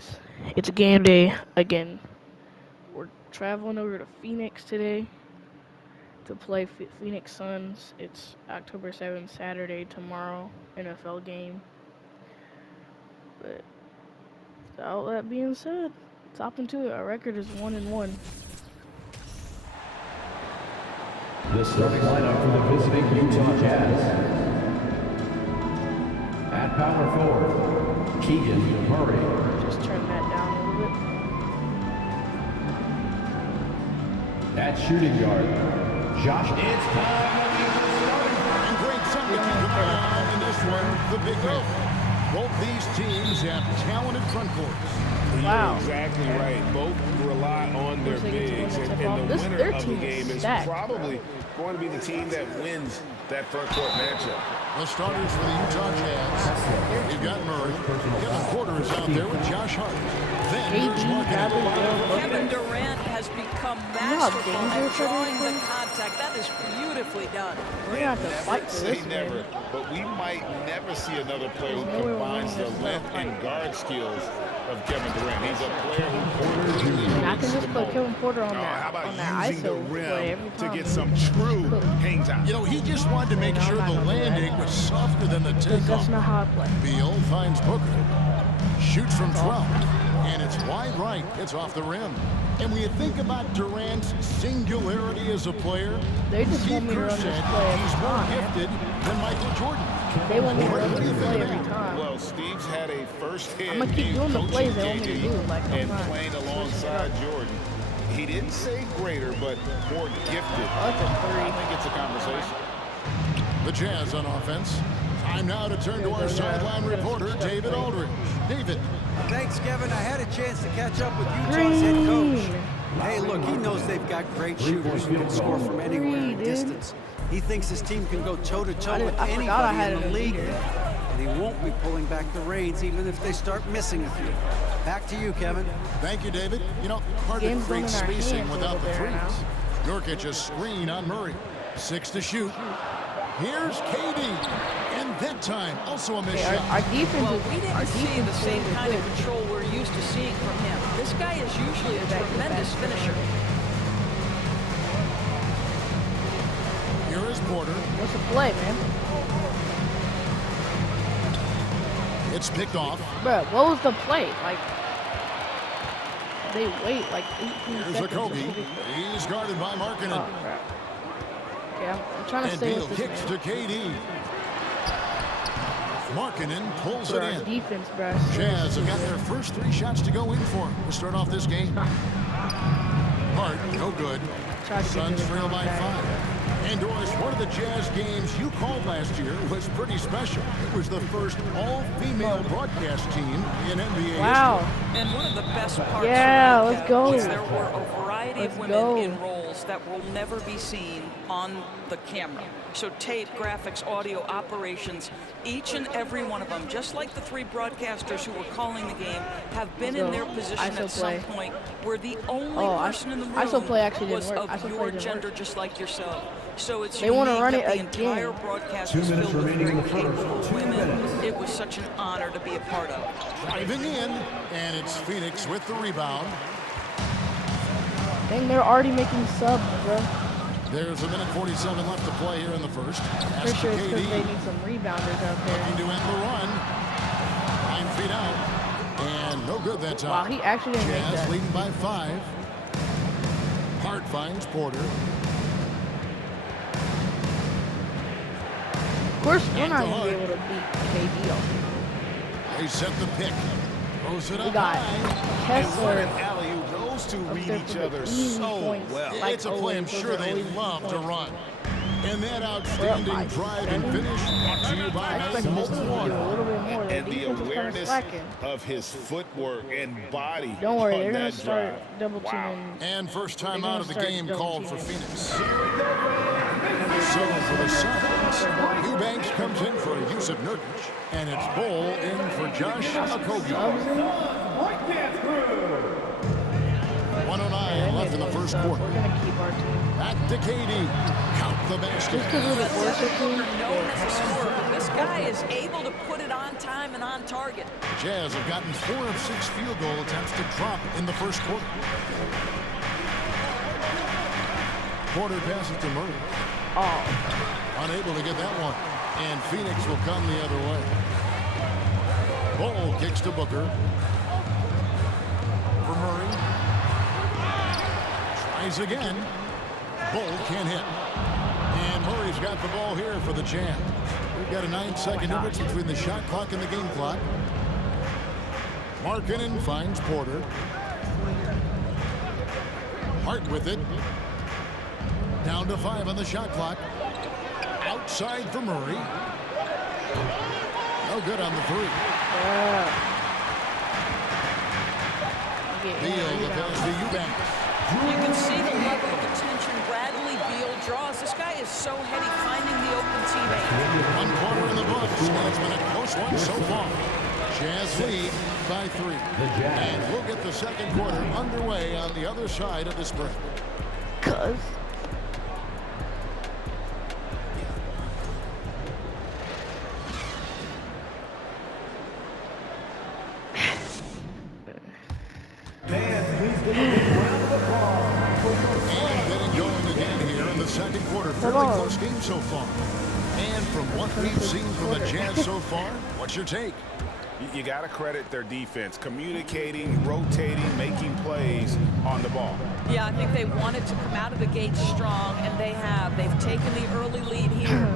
guys. It's game day again. We're traveling over to Phoenix today to play Phoenix Suns. It's October 7th, Saturday, tomorrow, NFL game. But without that being said, let's hop into it. Our record is 1-1. The starting lineup for the visiting Utah Jazz. At power forward, Keegan Murray. Just turn that down a little bit. At shooting guard, Josh. It's time to be starting. And great something to keep an eye on in this one, the big go. Both these teams have talented front courts. Wow. You're exactly right. Both rely on their bigs, and the winner of the game is probably going to be the team that wins that front court matchup. The starters for the Utah Jazz. You've got Murray. Kevin Porter is out there with Josh Hart. Then there's Kevin Durant has become masterful at drawing the contact. That is beautifully done. We're gonna have to fight for Say this, never, man. but we might never see another player who combines the length and guard skills of Kevin Durant. He's a player who I can just put Kevin Porter on how that about using the ISO play rim every to time. get some true hang time? You know, he just wanted to make sure the landing was softer than the That's takeoff. not how I play. Beal finds Booker. Shoots from 12. And it's wide right. It's off the rim. And when you think about Durant's singularity as a player, They just Steve want me to Kerr run this said play every he's more time. gifted than Michael Jordan. They want me to What run do you this think play of every that? time. Well, Steve's had a first-hand I'ma keep view doing the coaching plays they want me to KD do, like, I'm and not playing alongside Jordan. He didn't say greater, but more gifted. Oh, that's a I three. think it's a conversation. The Jazz on offense. Time now to turn to our sideline reporter, David Aldridge. David. Thanks, Kevin. I had a chance to catch up with Utah's head coach. Hey, look, he knows they've got great shooters who can score from anywhere in Dude. distance. He thinks his team can go toe-to-toe with I forgot I had anybody in it the in league. here. And he won't be pulling back the reins even if they start missing a few. Back to you, Kevin. Thank you, David. You know, hard to Game's going create in our spacing hands a without the little bit threes. right Nurkic a screen on Murray. 6 to shoot. Here's KD. And that time, also a missed Okay, shot. our defense Well, is we our didn't see the defense same is kind of good. control we're used to seeing from him. This guy is usually a tremendous finisher. Here is Porter. What's the play, man? It's picked off. Bruh, what was the play? Like, they wait like 18 Here's seconds. Okogie. He's guarded by Markkanen. Oh, crap. Okay, I'm trying to And stay Beal with this, kicks man. to KD. Markkanen pulls For it our in. defense, bruh. Jazz have got their first 3 shots to go in for to start off this game. Hart, no good. Tried to get Suns to the trail by contact. 5. And Doris, one of the Jazz games you called last year was pretty special. It was the first all-female broadcast team in NBA Wow. history. And one of the best parts Yeah, of let's that go. was there were a variety Let's of women go. in roles that will never be seen on the camera. So tape, graphics, audio, operations, each and every one of them, just like the 3 broadcasters who were calling the game, have been in their position ISO at some play. point where the only Oh, person in the room ISO play actually didn't was work. of ISO play your didn't gender, work. just like yourself. So it's They wanna unique run that it the entire again. broadcast 2 was minutes filled with remaining in very the first. capable 2 women. minutes. It was such an honor to be a part of. Driving in, and it's Phoenix with the rebound. Dang, they're already making subs, bro. There's a minute 47 left to play here in the first. Pass Pretty to sure it's because they KD. need some rebounders out Looking there. to end the run. 9 feet out. And no good that time. Wow, he actually didn't make Jazz that. leading by 5. Hart finds Porter. Of course, we're And not to going to be Hart. able to beat KD off. They set the pick. Throws it We up got high. And what Kessler an alley-oop. Those two up read there each for the other easy so points. well. Like It's a play I'm always, sure those are they always love to points. run. And that outstanding by drive and 7. finish brought to you by I expected this team to do a Multiple. little bit more. Their And the defense is kind of awareness slacking. of his footwork and body Don't worry, on they're going that to start drive. double Wow. teaming. And first time They're out gonna of the start game double called for teaming. Phoenix. So for the Suns, Eubanks comes in for Yusuf Nurkic, and it's Bull in for Josh Okogie. 1:09 left in the first quarter. We're gonna keep our team. Back to Katie. Count the basket. Just because we're the worst team. Known as a scorer, but this guy is able to put it on time and on target. Jazz have gotten 4 of 6 field goal attempts to drop in the first quarter. Porter passes to Murray. Oh, Unable to get that one. And Phoenix will come the other way. Ball kicks to Booker. For Murray. Tries again. Bull can't hit. And Murray's got the ball here for the Jazz. We've got a 9-second difference between the shot clock and the game clock. Markkanen finds Porter. Hart with it. Down to 5 on the shot clock. Outside for Murray. No good on the 3. Beal the pass to Eubanks. You can see the level of attention Bradley Beal draws. This guy is so heady finding the open teammate. 1 quarter in the books. It's been a close one so far. Jazz lead by 3. And we'll get the second quarter underway on the other side of this break. cuz. Second quarter, fairly close game so far. And from what we've seen from the Jazz so far, what's your take? You got to credit their defense, communicating, rotating, making plays on the ball. Yeah, I think they wanted to come out of the gate strong, and they have. They've taken the early lead here.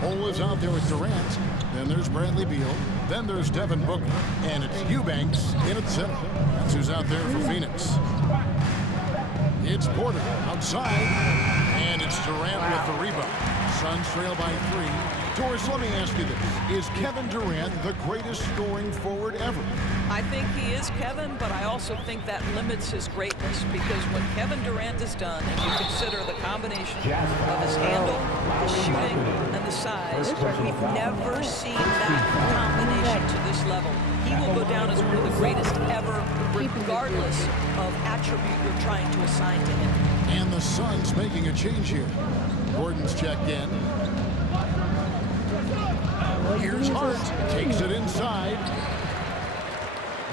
Hole is out there with Durant. Then there's Bradley Beal. Then there's Devin Booker. And it's Eubanks in at center. That's who's out there for Phoenix. It's Porter outside. And it's Durant with the rebound. Suns trail by 3. Doris, let me ask you this. Is Kevin Durant the greatest scoring forward ever? I think he is, Kevin, but I also think that limits his greatness because what Kevin Durant has done, and you consider the combination of his handle, the shooting, and the size, we've never seen that combination to this level. He will go down as one of the greatest ever, regardless of attribute you're trying to assign to him. And the Suns making a change here. Gordon's checked in. Here's Hart. Takes it inside.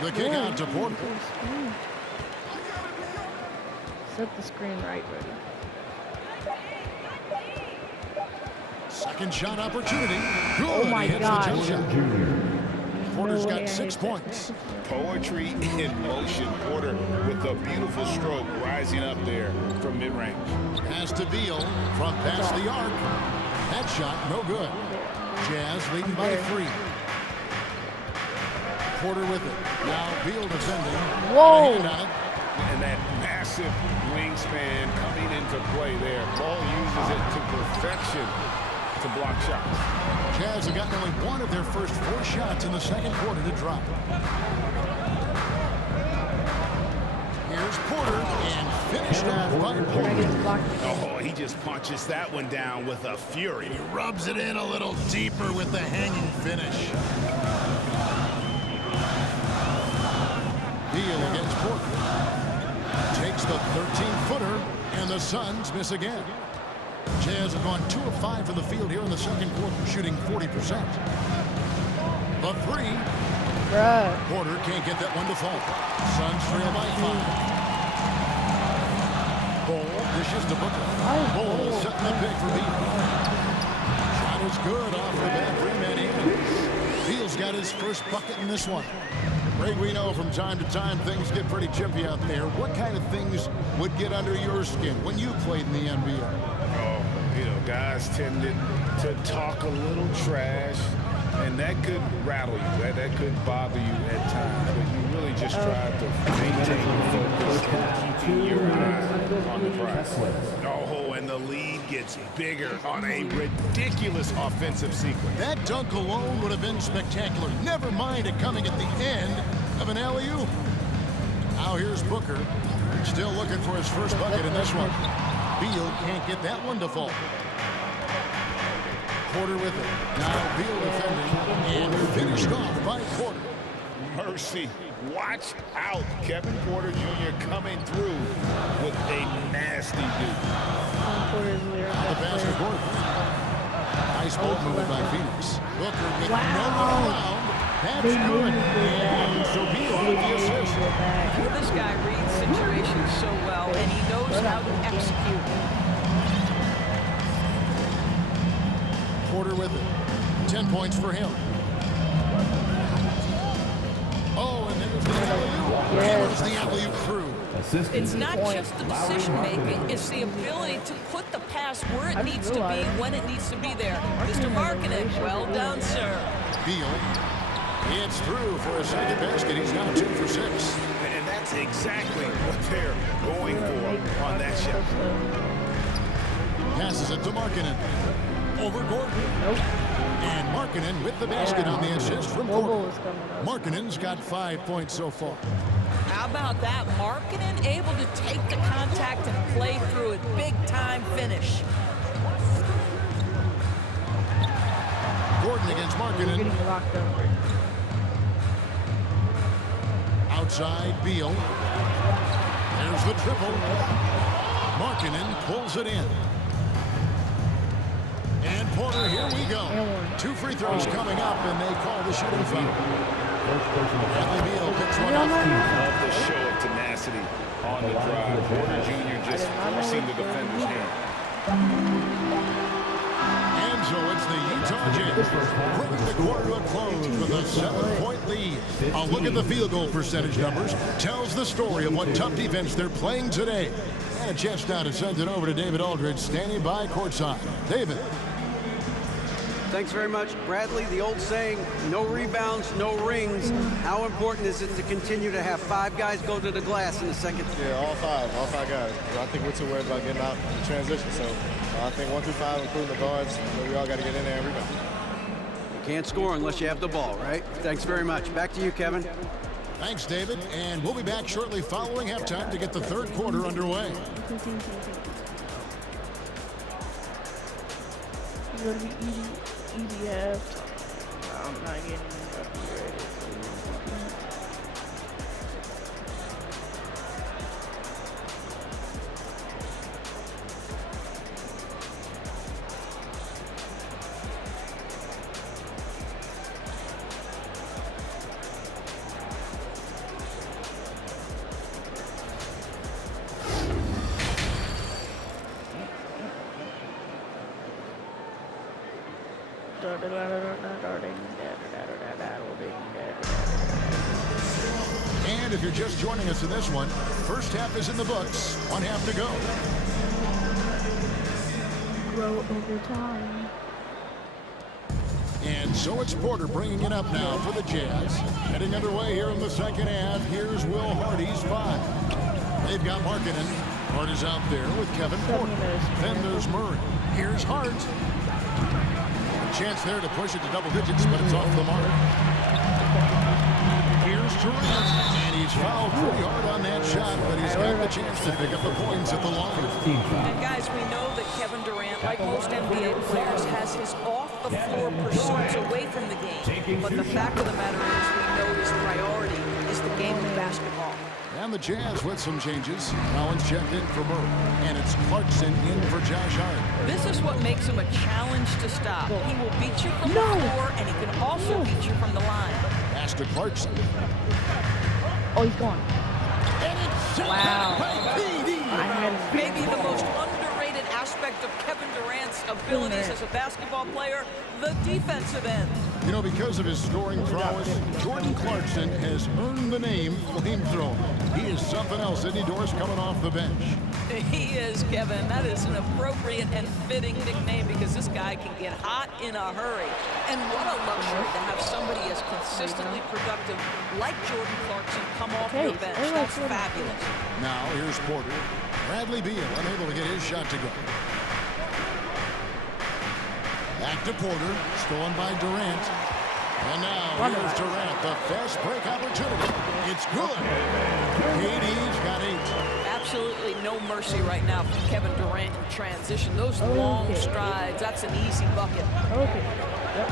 The kick out to Porter. Set the screen right, buddy. Second shot opportunity. Good. Oh my God. Porter's got 6 points. Poetry in motion. Porter with a beautiful stroke rising up there from mid-range. Pass to Beal from past the arc. That shot no good. Jazz leading by 3. Porter with it. Now Beal defending. Whoa. And that massive wingspan coming into play there. Ball uses it to perfection to block shots. Jazz have gotten only 1 of their first 4 shots in the second quarter to drop. Here's Porter and finished off by Porter. Oh, he just punches that one down with a fury. He rubs it in a little deeper with the hanging finish. Beal against Porter. Takes the 13-footer, and the Suns miss again. Jazz have gone 2 of 5 from the field here in the second quarter, shooting 40%. The 3. Porter can't get that one to fall. Suns trail by 5. Ball dishes to Booker. Ball setting the pick for Beal. Shot is good off the back rim and in. Beal's got his first bucket in this one. Greg, we know from time to time things get pretty chippy out there. What kind of things would get under your skin when you played in the NBA? Oh, you know, guys tended to talk a little trash, and that could rattle you. That could bother you at times, but you really just try to maintain your focus and keeping your eye on the prize. Oh, and the lead gets bigger on a ridiculous offensive sequence. That dunk alone would have been spectacular. Never mind it coming at the end of an alley-oop. Now here's Booker, still looking for his first bucket in this one. Beal can't get that one to fall. Porter with it. Now Beal defending and finished off by Porter. Mercy. Watch out. Kevin Porter Jr. coming through with a nasty dude. Porter's their Now the best pass to player. Gordon. Nice ball movement by Phoenix. Booker with no rebound. That's They made good. him go And back. so Beal with the assist. Go back. This guy reads situations so well, and he knows how to execute. Porter with it. 10 points for him. Oh, and there's the alley-oop. There's the alley-oop through. Assistant. It's not just the decision making, it's the ability to put the pass where it needs to be, when it needs to be there. Mr. Markkanen, well done, sir. Beal. It's through for a second basket. He's now 2 for 6. And that's exactly what they're going for on that shot. Passes it to Markkanen. Over Gordon. Nope. And Markkanen with the basket on the assist from Bobo Porter. is coming up. Markkanen's got 5 points so far. How about that? Markkanen able to take the contact and play through it. Big time finish. Gordon against We're Markkanen. getting locked up. Outside Beal. There's the triple. Markkanen pulls it in. And Porter, here we go. 2 free throws coming up, and they call the shooting foul. Bradley Beal picks one up. Love the show of tenacity on the drive. Porter Jr. just forcing the defender's hand. And so it's the Utah Jazz bringing the quarter to a close with a 7-point lead. A look at the field goal percentage numbers tells the story of what tough defense they're playing today. And a chance now to send it over to David Aldridge, standing by courtside. David. Thanks very much, Bradley. The old saying, no rebounds, no rings. How important is it to continue to have 5 guys go to the glass in the second? Yeah, all five guys. I think we're too worried about getting out in transition. So I think 1 through 5, including the guards, we all got to get in there and rebound. You can't score unless you have the ball, right? Thanks very much. Back to you, Kevin. Thanks, David. And we'll be back shortly following halftime to get the third quarter underway. It's gonna be easy half. I'm not getting upgraded. And if you're just joining us in this one, first half is in the books. 1 half to go. Grow over time. And so it's Porter bringing it up now for the Jazz. Heading underway here in the second half. Here's Will Hardy's 5. They've got Markkanen. Hart is out there with Kevin Porter. Then there's Murray. Here's Hart. A chance there to push it to double digits, but it's off the mark. Here's Durant. And he's fouled pretty hard on that shot, but he's got the chance to pick up the points at the line. And guys, we know that Kevin Durant, like most NBA players, has his off-the-floor pursuits away from the game. But the fact of the matter is, we know his priority is the game of basketball. And the Jazz with some changes. Collins checked in for Murray. And it's Clarkson in for Josh Hart. This is what makes him a challenge to stop. He will beat you from the floor, and he can also beat you from the line. Pass to Clarkson. Oh, he's gone. Wow. Maybe the most underrated aspect of Kevin Durant's abilities as a basketball player, the defensive end. You know, because of his scoring prowess, Jordan Clarkson has earned the name Flamethrower. He is something else, isn't he, Doris, coming off the bench? He is, Kevin. That is an appropriate and fitting nickname because this guy can get hot in a hurry. And what a luxury to have somebody as consistently productive like Jordan Clarkson come off your bench. That's fabulous. Now, here's Porter. Bradley Beal unable to get his shot to go. Back to Porter, stolen by Durant. And now here's Durant, the fast break opportunity. It's good. KD's got 8. Absolutely no mercy right now from Kevin Durant in transition. Those long strides, that's an easy bucket. Okay. Yep.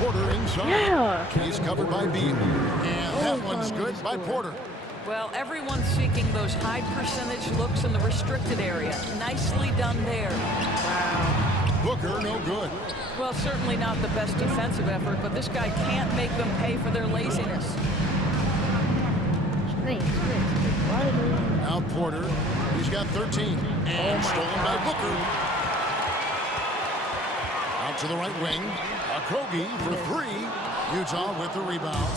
Porter inside. Yeah. He's covered by Beal. And that one's good by Porter. Well, everyone's seeking those high percentage looks in the restricted area. Nicely done there. Booker, no good. Well, certainly not the best defensive effort, but this guy can't make them pay for their laziness. Screen. Why are they... Now Porter, he's got 13. And stolen by Booker. Out to the right wing. Okogie for three. Utah with the rebound.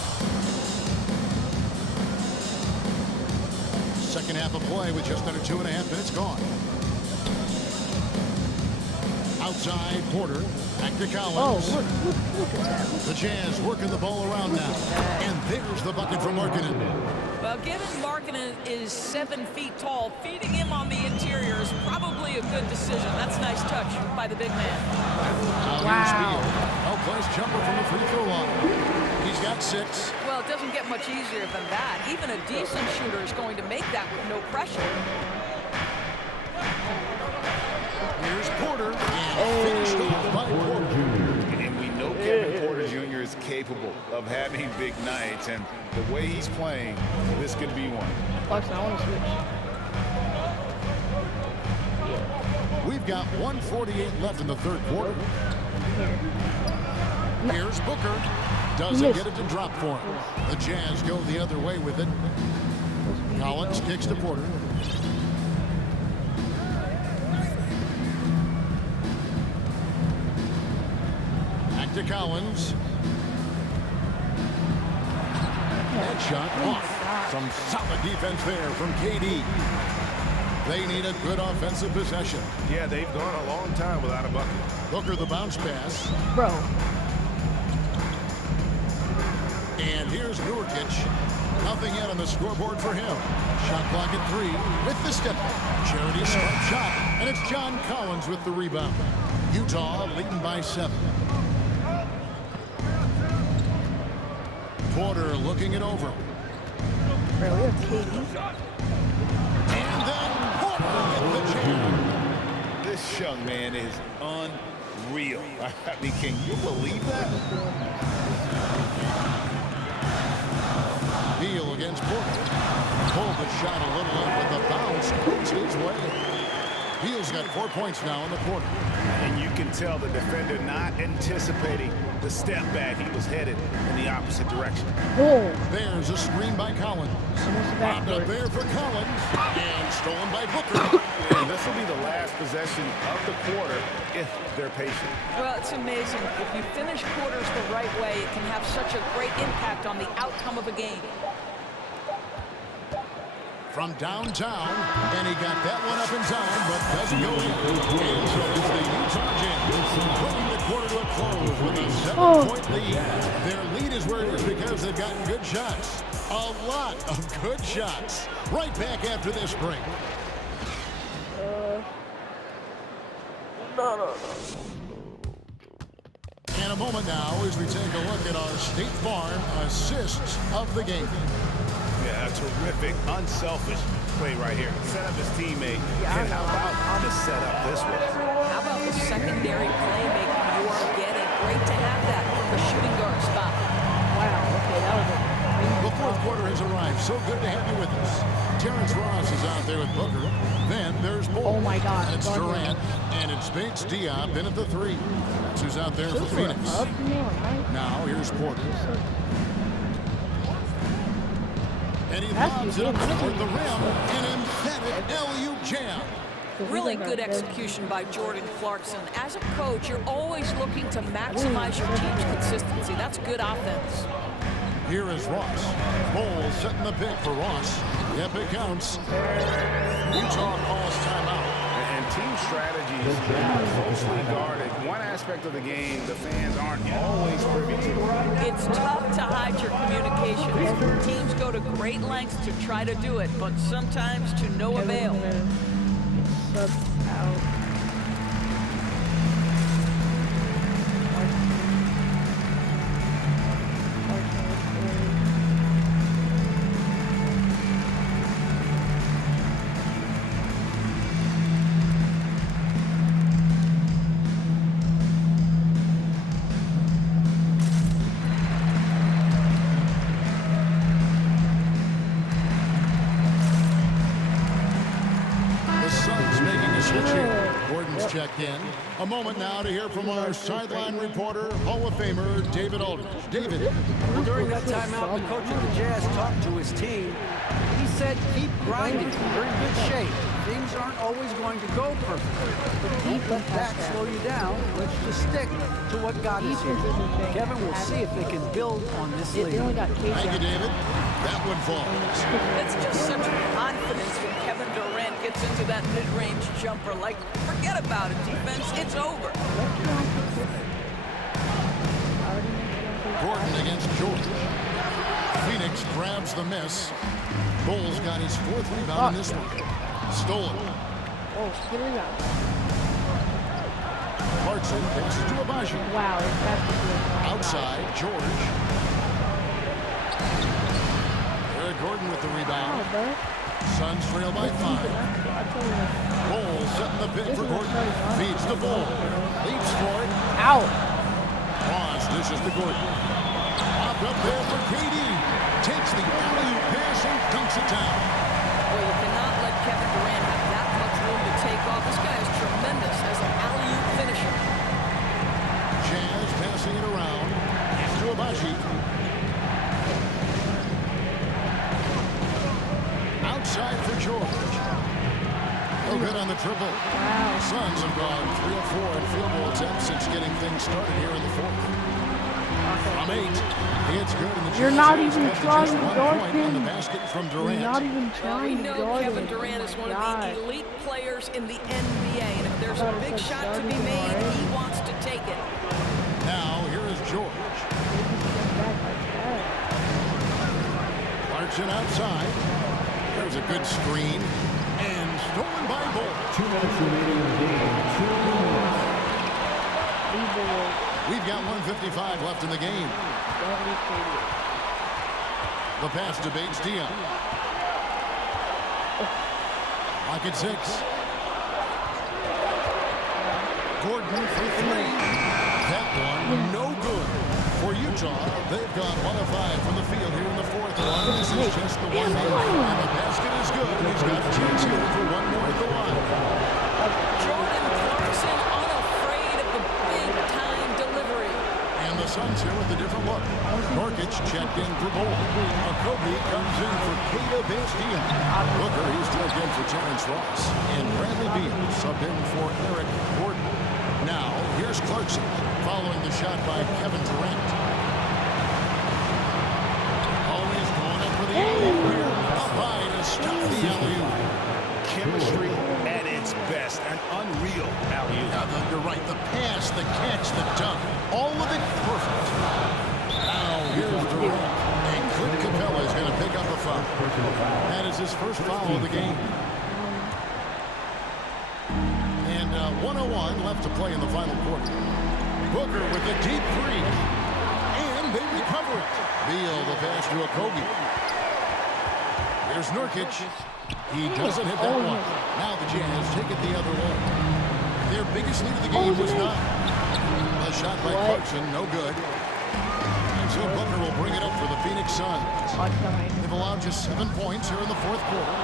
Second half of play with just under 2.5 minutes gone. Outside, Porter. Back to Collins. Oh, look at that. The Jazz working the ball around now. And there's the bucket from Markkanen. Well, given Markkanen is 7 feet tall, feeding him on the interior is probably a good decision. That's a nice touch by the big man. Wow. Place jumper from the free throw line. He's got 6. Well, it doesn't get much easier than that. Even a decent shooter is going to make that with no pressure. Here's Porter. And finished off by Porter. And we know Kevin Porter Jr. is capable of having big nights, and the way he's playing, this could be one. Clarkson, I want to switch. We've got 1:48 left in the third quarter. Here's Booker. Doesn't get it to drop for him. The Jazz go the other way with it. Collins kicks to Porter. Back to Collins. Headshot off. Some solid defense there from KD. They need a good offensive possession. Yeah, they've gone a long time without a bucket. Booker the bounce pass. Bro. And here's Nurkic. Nothing yet on the scoreboard for him. Shot clock at 3 with the step. Charity stripe shot. And it's John Collins with the rebound. Utah leading by 7. Porter looking it over. Bro, we have KD. And then Porter with the jam. This young man is unreal. I mean, can you believe that? Beal against Porter. Pulled the shot a little up, but the bounce goes his way. Beal's got 4 points now in the quarter. And you can tell the defender not anticipating the step back. He was headed in the opposite direction. Oh. There's a screen by Collins. Almost Bobbed up backboard. there for Collins. And stolen by Booker. And this will be the last possession of the quarter if they're patient. Well, it's amazing. If you finish quarters the right way, it can have such a great impact on the outcome of a game. From downtown, and he got that one up and down, but doesn't go in. And so it's the Utah Jazz bringing the quarter to a close with a 7-point lead. Their lead is where it is because they've gotten good shots. A lot of good shots. Right back after this break. In a moment now, as we take a look at our State Farm assists of the game. Yeah, a terrific, unselfish play right here. Set up his teammate. And how about the setup this one? How about the secondary playmaking you are getting? Great to have that from the shooting guard spot. Wow, okay, that was a... The fourth quarter has arrived. So good to have you with us. Terrence Ross is out there with Booker. Then there's Moore. Oh my God. And it's Durant. And it's Bates Diop in at the 3. That's who's out there for Phoenix. Up and down, right? Now here's Porter. And he That's lobs it up good. toward the rim. An emphatic LU jam. Really good execution by Jordan Clarkson. As a coach, you're always looking to maximize your team's consistency. That's good offense. Here is Ross. Bowles setting the pick for Ross. Yep, it counts. Utah calls timeout. And team strategies are closely guarded. One aspect of the game the fans aren't always privy to. It's tough to hide your communications. Teams go to great lengths to try to do it, but sometimes to no avail. Subbed out. checked in. A moment now to hear from our sideline reporter, Hall of Famer David Aldridge. David. Well, during that timeout, the coach of the Jazz talked to his team. He said, keep grinding. You're in good shape. Things aren't always going to go perfectly. But don't let that slow you down. Let's just stick to what got us here. Kevin will see if they can build on this lead. Thank you, David. That one falls. It's just such confidence when Kevin Durant gets into that mid-range jumper. Like, forget about it, defense. It's over. Gordon against George. Phoenix grabs the miss. Bulls got his 4th rebound in this one. Stolen. Oh, good rebound. Clarkson passes to Abaji. Wow, that's good. Outside, George. Eric Gordon with the rebound. Wow, bro. Suns trail by 5. Bulls setting the pick for Gordon. Feeds the ball. Leaps for it. Out. Ross dishes to Gordon. Popped up there for KD. Takes the alley-oop pass and dunks it down. Well, you cannot let Kevin Durant have that much room to take off. This guy is tremendous as an alley-oop finisher. Jazz passing it around. To Abaji. Outside for George. No good on the triple. Wow. Suns have gone 3 of 4 in field goal attempts since getting things started here in the 4th. From 8, it's good. And the You're not Jazz even have trying just to 1 guard point on the him. basket from You're Durant. not even Well, we trying to know guard Kevin him. Durant is one of God. the elite players in the NBA, and if there's a thought it big said shot to be starting made, already. he wants to take it. Now, here is George. Clarkson outside. There's a good screen. And stolen by Bull. 2 minutes remaining in the game. 2 minutes. We've got 1:55 left in the game. The pass to Bates Dion. Lock at 6. Gordon for 3. That one no good. For Utah, they've gone 1 of 5 from the field here in the 4th one. This is just the 1 minute. And the basket is good. He's got a chance here for 1 more at the line. Jordan Clarkson unafraid of the big-time delivery. And the Suns here with a different look. Nurkic checked in for Bull. Okogie comes in for Keita Bastian. Booker, he's checked in for Terrence Ross. And Bradley Beal subbed in for Eric Gordon. Now, here's Clarkson following the shot by Kevin Durant. Always going up for the alley-oop here. Up high to stop the alley-oop. Chemistry at its best. An unreal alley-oop. Yeah, you're right. The pass, the catch, the dunk. All of it perfect. Now, here's Durant. And Clint Capella is going to pick up a foul. That is his first foul of the game. And 1:01 left to play in the final quarter. Booker with a deep 3. And they recover it. Beal, the pass to Okogie. Here's Nurkic. He doesn't hit that one. Now the Jazz take it the other way. Their biggest lead of the game was not. A shot by Clarkson, no good. And so Booker will bring it up for the Phoenix Suns. They've allowed just 7 points here in the 4th quarter.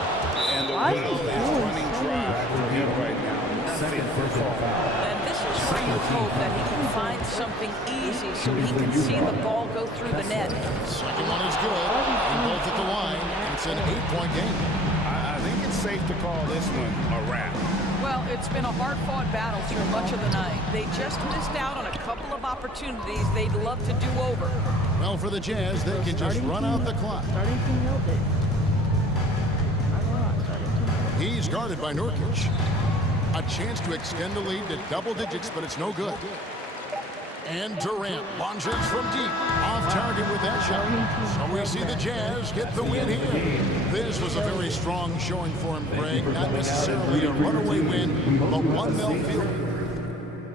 And the well-last running drive for him right now. Nothing for foul. And this is where you hope that he can find something easy so he can see the ball go through the net. Second one is good. And both at the line. And it's an 8-point game. I think it's safe to call this one a wrap. Well, it's been a hard-fought battle through much of the night. They just missed out on a couple of opportunities they'd love to do over. Well, for the Jazz, they can just run out the clock. Starting to melt it. He's guarded by Nurkic. A chance to extend the lead to double digits, but it's no good. And Durant launches from deep. Off target with that shot. So we see the Jazz get the win here. This was a very strong showing for him, Greg. Not necessarily a runaway win, but 1-0 field.